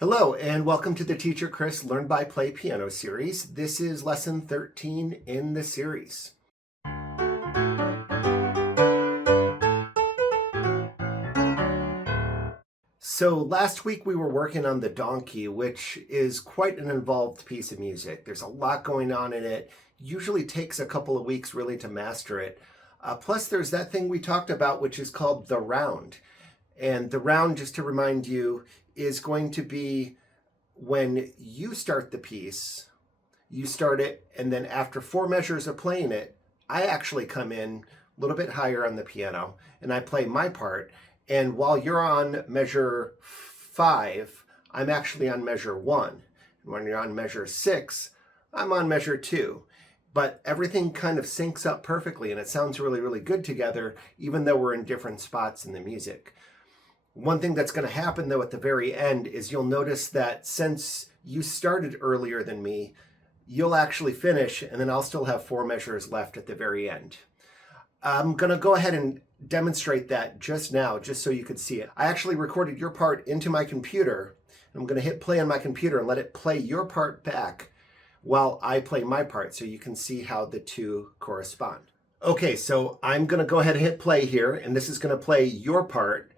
Hello, and welcome to the Teacher Chris Learn by Play piano series. This is lesson 13 in the series. So last week we were working on the donkey, which is quite an involved piece of music. There's a lot going on in it. Usually takes a couple of weeks really to master it. Plus there's that thing we talked about, which is called the round. And the round, just to remind you, is going to be when you start the piece, you start it, and then after 4 measures of playing it, I actually come in a little bit higher on the piano and I play my part. And while you're on measure 5, I'm actually on measure 1. And when you're on measure 6, I'm on measure 2. But everything kind of syncs up perfectly and it sounds really, really good together, even though we're in different spots in the music. One thing that's going to happen, though, at the very end is you'll notice that since you started earlier than me, you'll actually finish, and then I'll still have 4 measures left at the very end. I'm going to go ahead and demonstrate that just now, just so you could see it. I actually recorded your part into my computer. I'm going to hit play on my computer and let it play your part back while I play my part, so you can see how the two correspond. Okay, so I'm going to go ahead and hit play here, and this is going to play your part.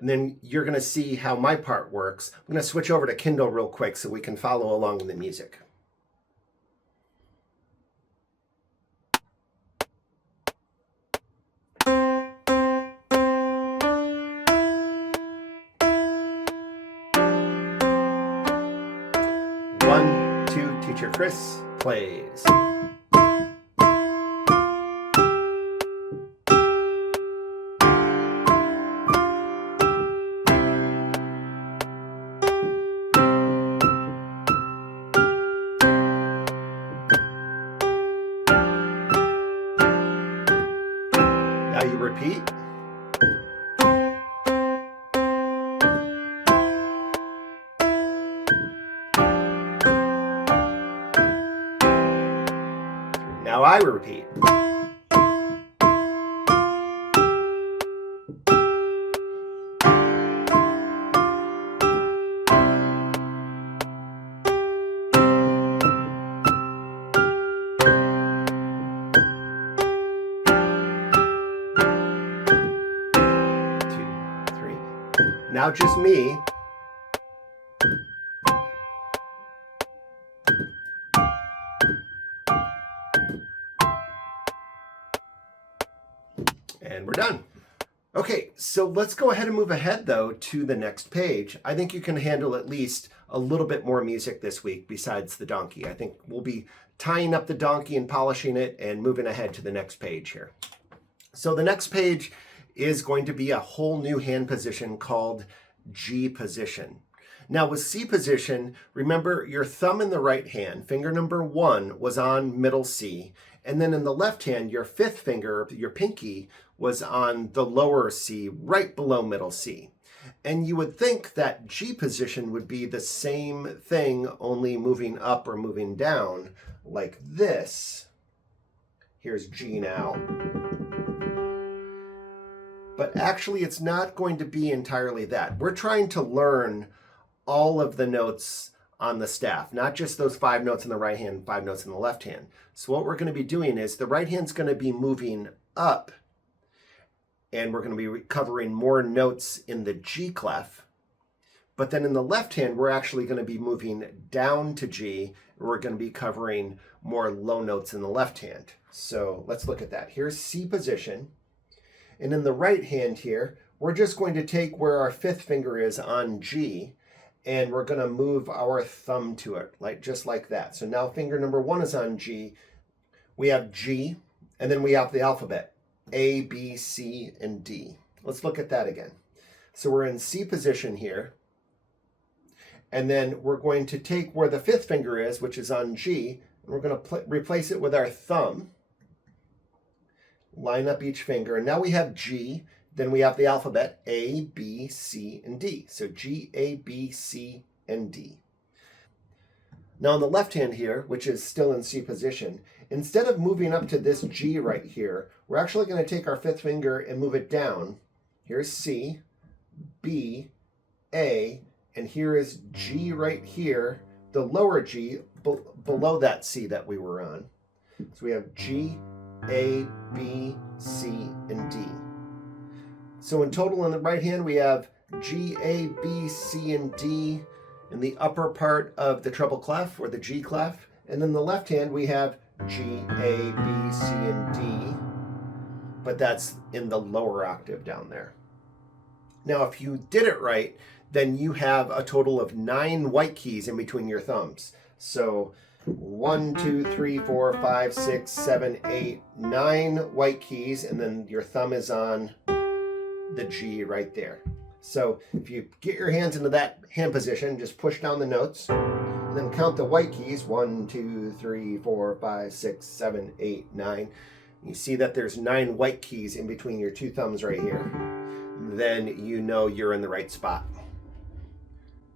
And then you're going to see how my part works. I'm going to switch over to Kindle real quick so we can follow along with the music. One, two, Teacher Chris plays. Now you repeat. Now I repeat. Now just me. And we're done. Okay, so let's go ahead and move ahead though to the next page. I think you can handle at least a little bit more music this week besides the donkey. I think we'll be tying up the donkey and polishing it and moving ahead to the next page here. So the next page is going to be a whole new hand position called G position. Now with C position, remember your thumb in the right hand, finger number 1 was on middle C, and then in the left hand, your 5th finger, your pinky, was on the lower C, right below middle C. And you would think that G position would be the same thing, only moving up or moving down like this. Here's G now. But actually, it's not going to be entirely that. We're trying to learn all of the notes on the staff, not just those 5 notes in the right hand, 5 notes in the left hand. So what we're going to be doing is the right hand's going to be moving up, and we're going to be covering more notes in the G clef. But then in the left hand, we're actually going to be moving down to G, and we're going to be covering more low notes in the left hand. So let's look at that. Here's C position. And in the right hand here, we're just going to take where our 5th finger is on G, and we're going to move our thumb to it, just like that. So now finger number 1 is on G. We have G, and then we have the alphabet, A, B, C, and D. Let's look at that again. So we're in C position here, and then we're going to take where the 5th finger is, which is on G, and we're going to replace it with our thumb. Line up each finger, and now we have G, then we have the alphabet A, B, C, and D. So G, A, B, C, and D. Now on the left hand here, which is still in C position, instead of moving up to this G right here, we're actually going to take our 5th finger and move it down. Here's C, B, A, and here is G right here, the lower G below that C that we were on. So we have G, A, B, C, and D. So in total on the right hand, we have G, A, B, C, and D in the upper part of the treble clef or the G clef. And then the left hand, we have G, A, B, C, and D, but that's in the lower octave down there. Now, if you did it right, then you have a total of 9 white keys in between your thumbs. So 1, 2, 3, 4, 5, 6, 7, 8, 9 white keys, and then your thumb is on the G right there. So if you get your hands into that hand position, just push down the notes, and then count the white keys, 1, 2, 3, 4, 5, 6, 7, 8, 9. You see that there's 9 white keys in between your 2 thumbs right here. Then you know you're in the right spot.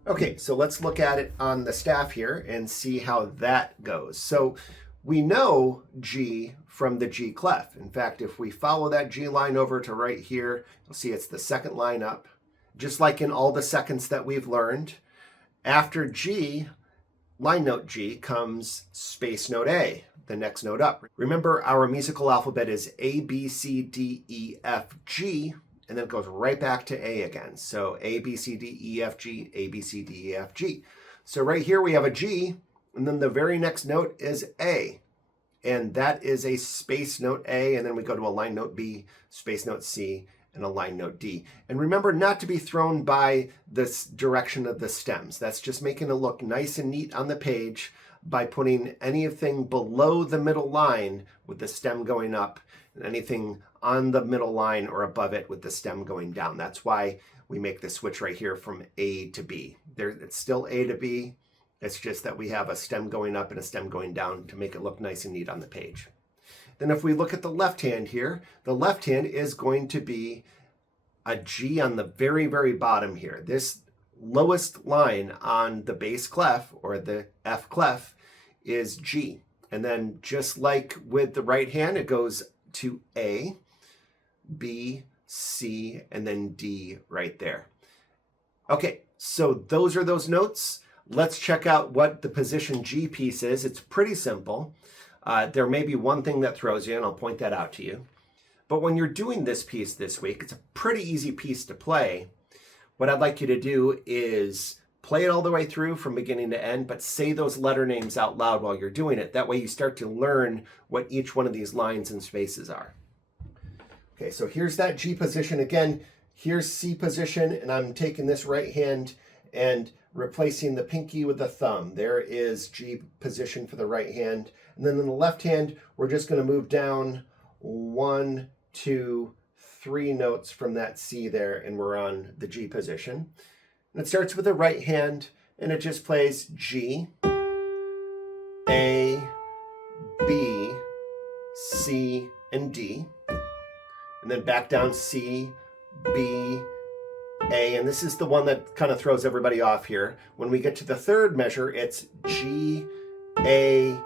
Okay, so let's look at it on the staff here and see how that goes. So we know G from the G clef. In fact, if we follow that G line over to right here, you'll see it's the second line up. Just like in all the seconds that we've learned, after G, line note G, comes space note A, the next note up. Remember, our musical alphabet is A, B, C, D, E, F, G, and then it goes right back to A again. So A, B, C, D, E, F, G, A, B, C, D, E, F, G. So right here we have a G, and then the very next note is A. And that is a space note A, and then we go to a line note B, space note C, and a line note D. And remember not to be thrown by this direction of the stems. That's just making it look nice and neat on the page by putting anything below the middle line with the stem going up, and anything on the middle line or above it with the stem going down. That's why we make the switch right here from A to B. It's still A to B. It's just that we have a stem going up and a stem going down to make it look nice and neat on the page. Then if we look at the left hand here, the left hand is going to be a G on the very, very bottom here. This lowest line on the bass clef or the F clef is G. And then just like with the right hand, it goes to A, B, C, and then D right there. Okay, so those are those notes. Let's check out what the position G piece is. It's pretty simple. There may be one thing that throws you, and I'll point that out to you. But when you're doing this piece this week, it's a pretty easy piece to play. What I'd like you to do is play it all the way through from beginning to end, but say those letter names out loud while you're doing it. That way you start to learn what each one of these lines and spaces are. Okay, so here's that G position again. Here's C position, and I'm taking this right hand and replacing the pinky with the thumb. There is G position for the right hand. And then in the left hand, we're just going to move down 1, 2, 3 notes from that C there, and we're on the G position. And it starts with the right hand, and it just plays G, A, B, C, and D. And then back down C, B, A, and this is the one that kind of throws everybody off here. When we get to the third measure, it's G, A,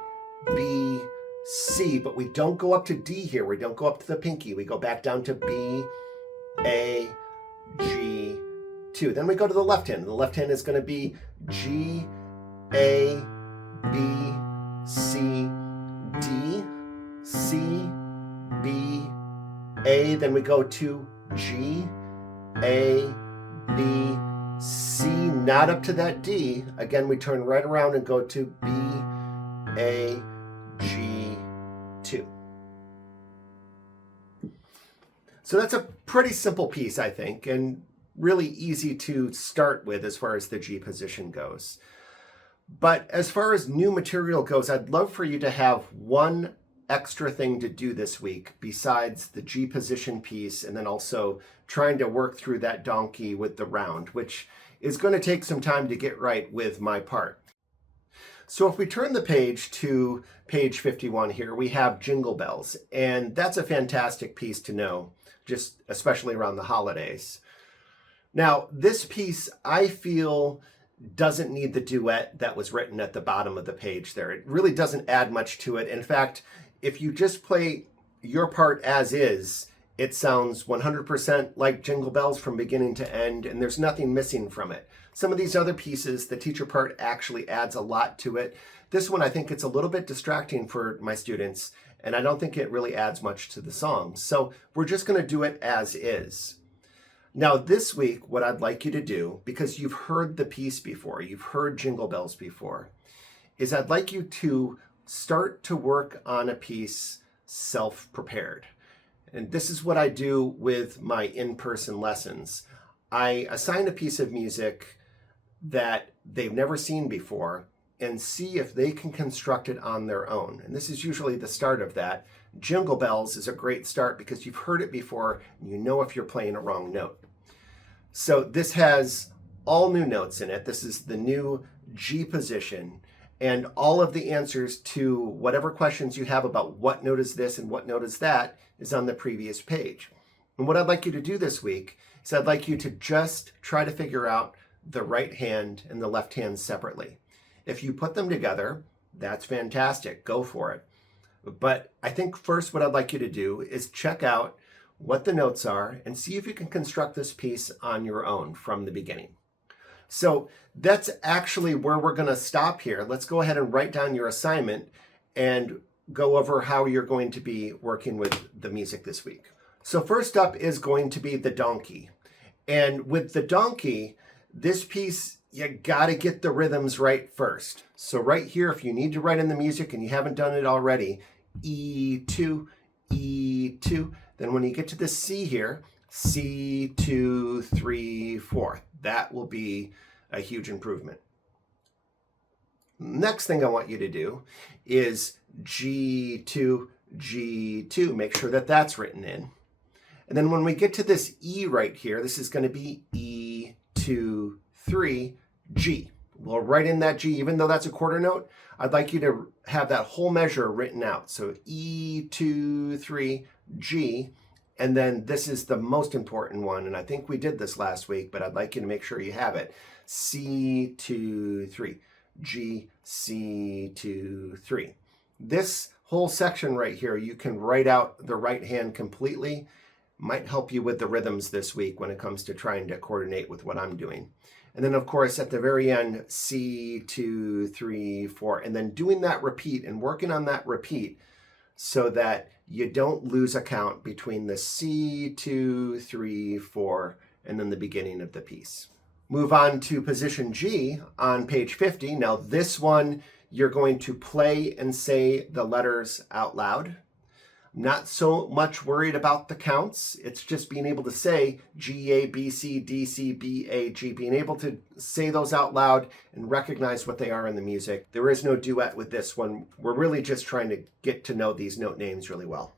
B, C, but we don't go up to D here. We don't go up to the pinky. We go back down to B, A, G, 2. Then we go to the left hand. The left hand is going to be G, A, B, C, D, C, B, A. Then we go to G, A, B, C, not up to that D. Again, we turn right around and go to B, A, G, 2. So that's a pretty simple piece, I think, and really easy to start with as far as the G position goes. But as far as new material goes, I'd love for you to have one extra thing to do this week besides the G position piece, and then also trying to work through that donkey with the round, which is going to take some time to get right with my part. So if we turn the page to page 51 here, we have Jingle Bells, and that's a fantastic piece to know, just especially around the holidays. Now, this piece, I feel, doesn't need the duet that was written at the bottom of the page there. It really doesn't add much to it. In fact, if you just play your part as is, it sounds 100% like Jingle Bells from beginning to end, and there's nothing missing from it. Some of these other pieces, the teacher part actually adds a lot to it. This one, I think it's a little bit distracting for my students, and I don't think it really adds much to the song. So we're just going to do it as is. Now this week, what I'd like you to do, because you've heard the piece before, you've heard Jingle Bells before, is I'd like you to start to work on a piece self-prepared. And this is what I do with my in-person lessons. I assign a piece of music that they've never seen before and see if they can construct it on their own. And this is usually the start of that. Jingle Bells is a great start because you've heard it before and you know if you're playing a wrong note. So this has all new notes in it. This is the new G position, and all of the answers to whatever questions you have about what note is this and what note is that is on the previous page. And what I'd like you to do this week is I'd like you to just try to figure out the right hand and the left hand separately. If you put them together, that's fantastic. Go for it. But I think first what I'd like you to do is check out what the notes are and see if you can construct this piece on your own from the beginning. So that's actually where we're going to stop here. Let's go ahead and write down your assignment and go over how you're going to be working with the music this week. So first up is going to be the donkey. And with the donkey, this piece, you got to get the rhythms right first. So right here, if you need to write in the music and you haven't done it already, E2, E2. Then when you get to the C here, C2, 3, 4. That will be a huge improvement. Next thing I want you to do is G2, G2. Make sure that that's written in. And then when we get to this E right here, this is going to be E2, 3, G. We'll write in that G, even though that's a quarter note. I'd like you to have that whole measure written out. So E2, 3, G. And then this is the most important one, and I think we did this last week, but I'd like you to make sure you have it. C2, 3, G, C2, 3. This whole section right here, you can write out the right hand completely. Might help you with the rhythms this week when it comes to trying to coordinate with what I'm doing. And then, of course, at the very end, C2, 3, 4, and then doing that repeat and working on that repeat so that you don't lose a count between the C2, 3, 4, and then the beginning of the piece. Move on to position G on page 50. Now this one, you're going to play and say the letters out loud. Not so much worried about the counts. It's just being able to say G, A, B, C, D, C, B, A, G, being able to say those out loud and recognize what they are in the music. There is no duet with this one. We're really just trying to get to know these note names really well.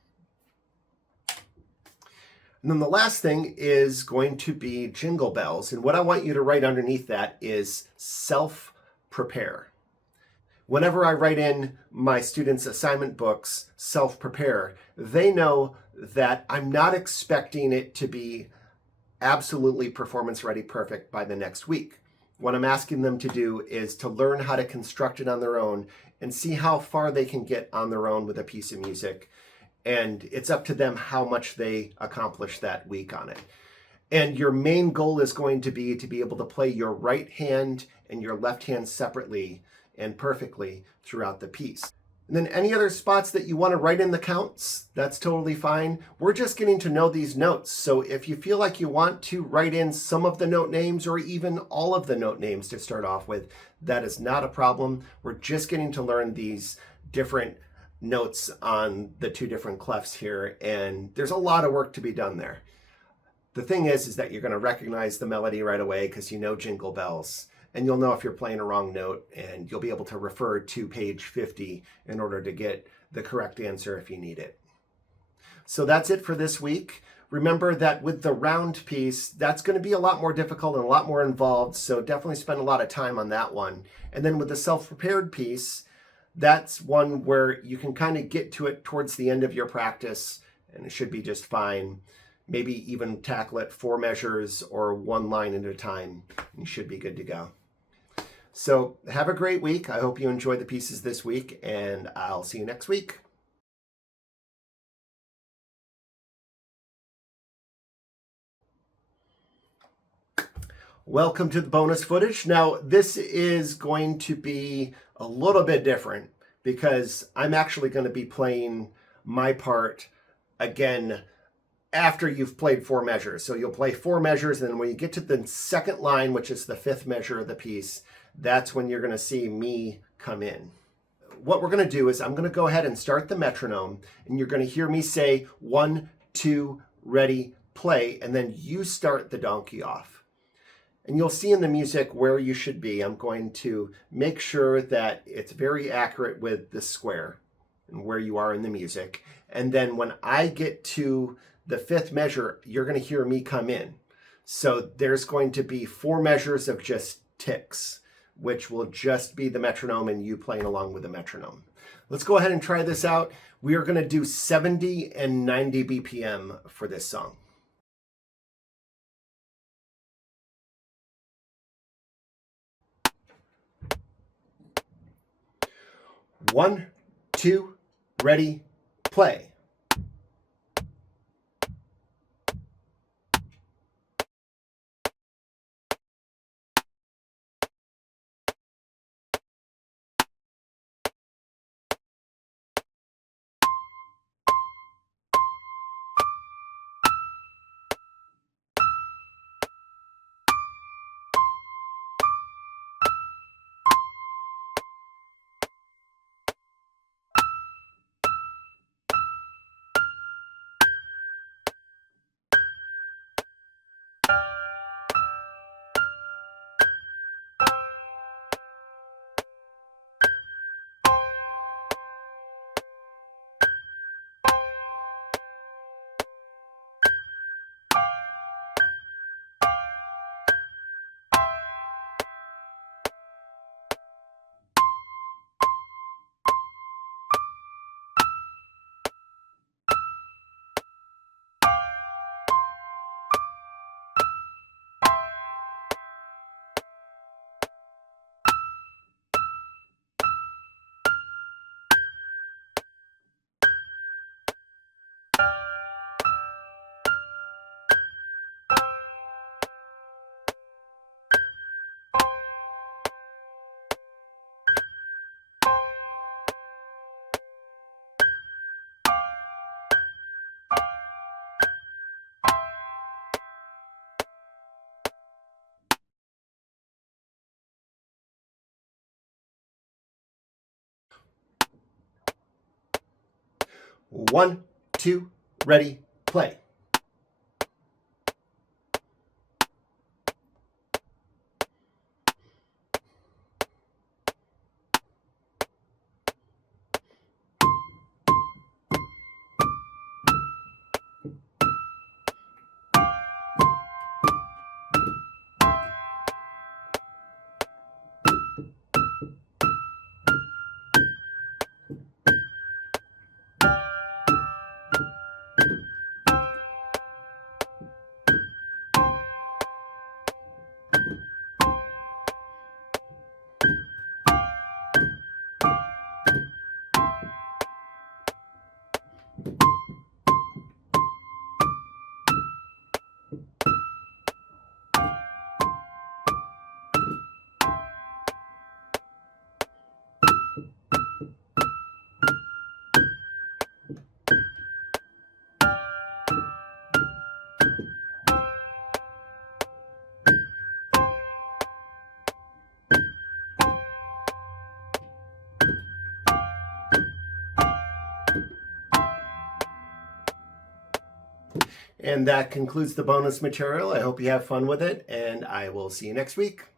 And then the last thing is going to be Jingle Bells. And what I want you to write underneath that is self-prepare. Whenever I write in my students' assignment books, self-prepare, they know that I'm not expecting it to be absolutely performance ready perfect by the next week. What I'm asking them to do is to learn how to construct it on their own and see how far they can get on their own with a piece of music. And it's up to them how much they accomplish that week on it. And your main goal is going to be able to play your right hand and your left hand separately and perfectly throughout the piece. And then any other spots that you want to write in the counts, that's totally fine. We're just getting to know these notes. So if you feel like you want to write in some of the note names or even all of the note names to start off with, that is not a problem. We're just getting to learn these different notes on the two different clefs here, and there's a lot of work to be done there. The thing is that you're going to recognize the melody right away because you know Jingle Bells. And you'll know if you're playing a wrong note, and you'll be able to refer to page 50 in order to get the correct answer if you need it. So that's it for this week. Remember that with the round piece, that's going to be a lot more difficult and a lot more involved, so definitely spend a lot of time on that one. And then with the self-prepared piece, that's one where you can kind of get to it towards the end of your practice, and it should be just fine. Maybe even tackle it 4 measures or 1 line at a time. You should be good to go. So have a great week. I hope you enjoy the pieces this week, and I'll see you next week. Welcome to the bonus footage. Now, this is going to be a little bit different because I'm actually going to be playing my part again after you've played four measures. So you'll play four measures, and then when you get to the second line, which is the fifth measure of the piece, that's when you're going to see me come in. What we're going to do is I'm going to go ahead and start the metronome, and you're going to hear me say 1, 2, ready, play, and then you start the donkey off. And you'll see in the music where you should be. I'm going to make sure that it's very accurate with the square and where you are in the music. And then when I get to the fifth measure, you're going to hear me come in. So there's going to be four measures of just ticks, which will just be the metronome and you playing along with the metronome. Let's go ahead and try this out. We are going to do 70 and 90 BPM for this song. 1, 2, ready, play. One, two, ready, play. And that concludes the bonus material. I hope you have fun with it, and I will see you next week.